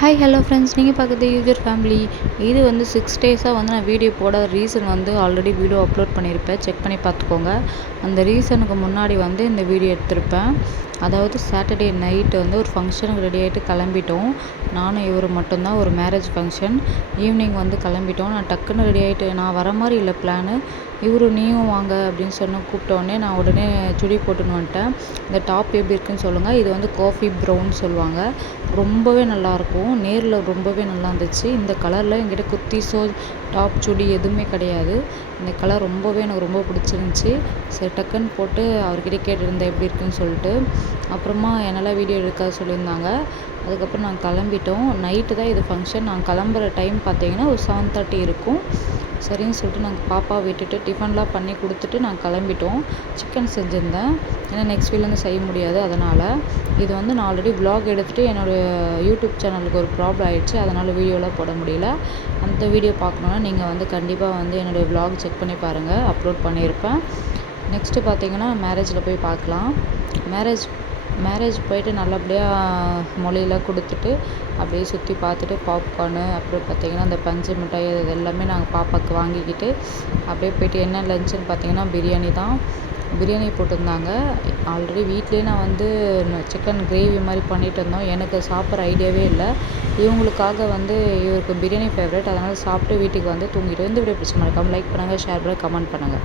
Hi hello friends, நீங்கள் பார்க்குறது user family. இது வந்து 6 டேஸாக வந்து நான் வீடியோ போடாத ரீசன் வந்து ஆல்ரெடி வீடியோ அப்லோட் பண்ணியிருப்பேன், செக் பண்ணி பார்த்துக்கோங்க. அந்த ரீசனுக்கு முன்னாடி வந்து இந்த வீடியோ எடுத்திருப்பேன். அதாவது சாட்டர்டே நைட்டு வந்து ஒரு ஃபங்க்ஷனுக்கு ரெடி ஆகிட்டு கிளம்பிட்டோம். நானும் இவர் மட்டும்தான், ஒரு மேரேஜ் ஃபங்க்ஷன். ஈவினிங் வந்து கிளம்பிட்டோம். நான் டக்குன்னு ரெடி ஆகிட்டு, நான் வர மாதிரி இல்லை பிளானு. இவரு நீயும் வாங்க அப்படின்னு கூப்பிட்டோடனே நான் உடனே சுடி போட்டுன்னு வந்துட்டேன். இந்த டாப் எப்படி இருக்குன்னு சொல்லுங்கள். இது வந்து காஃபி ப்ரௌன் சொல்லுவாங்க. ரொம்பவே நல்லாயிருக்கும். நேரில் ரொம்பவே நல்லா இருந்துச்சு. இந்த கலரில் என்கிட்ட குர்த்திஸோ டாப் சுடி எதுவுமே கிடையாது. இந்த கலர் ரொம்பவே எனக்கு ரொம்ப பிடிச்சிருந்துச்சி. சரி டக்குன்னு போட்டு அவர்கிட்ட கேட்டுருந்தேன் எப்படி இருக்குன்னு சொல்லிட்டு. அப்புறமா என்னால் வீடியோ எடுக்க சொல்லியிருந்தாங்க. அதுக்கப்புறம் நாங்கள் கிளம்பிட்டோம். நைட்டு தான் இது ஃபங்க்ஷன். நாங்கள் கிளம்புற டைம் பார்த்தீங்கன்னா ஒரு 7:30 இருக்கும். சரின்னு சொல்லிட்டு நாங்கள் பாப்பாவை விட்டுட்டு டிஃபன்லாம் பண்ணி கொடுத்துட்டு நாங்கள் கிளம்பிட்டோம். சிக்கன் செஞ்சுருந்தேன், ஏன்னா நெக்ஸ்ட் வீக்லேருந்து செய்ய முடியாது. அதனால் இது வந்து நான் ஆல்ரெடி விலாக் எடுத்துகிட்டு என்னோடய யூடியூப் சேனலுக்கு ஒரு ப்ராப்ளம் ஆகிடுச்சு. அதனால் வீடியோலாம் போட முடியல. அந்த வீடியோ பார்க்கணுன்னா நீங்கள் வந்து கண்டிப்பாக வந்து என்னோடய விலாக் செக் பண்ணி பாருங்கள், அப்லோட் பண்ணியிருப்பேன். நெக்ஸ்ட்டு பார்த்தீங்கன்னா மேரேஜில் போய் பார்க்கலாம். மேரேஜ் போயிட்டு நல்லபடியாக மொழியெல்லாம் கொடுத்துட்டு அப்படியே சுற்றி பார்த்துட்டு பாப்கார்னு, அப்புறம் பார்த்திங்கன்னா அந்த பஞ்சு மிட்டாய் இது எல்லாமே நாங்கள் பாப்பாவுக்கு வாங்கிக்கிட்டு அப்படியே போயிட்டு என்ன லஞ்சுன்னு பார்த்திங்கன்னா பிரியாணி தான். பிரியாணி போட்டிருந்தாங்க. ஆல்ரெடி வீட்லேயே நான் வந்து சிக்கன் கிரேவி மாதிரி பண்ணிகிட்டு இருந்தோம். எனக்கு சாப்பிட்ற ஐடியாவே இல்லை. இவங்களுக்காக வந்து இவருக்கு பிரியாணி ஃபேவரட். அதனால் சாப்பிட்டு வீட்டுக்கு வந்து தூங்கிட்டு. இந்த வீடியோ பிடிச்ச மறக்காமல் லைக் பண்ணுங்கள், ஷேர் பண்ணுங்கள், கமெண்ட் பண்ணுங்கள்.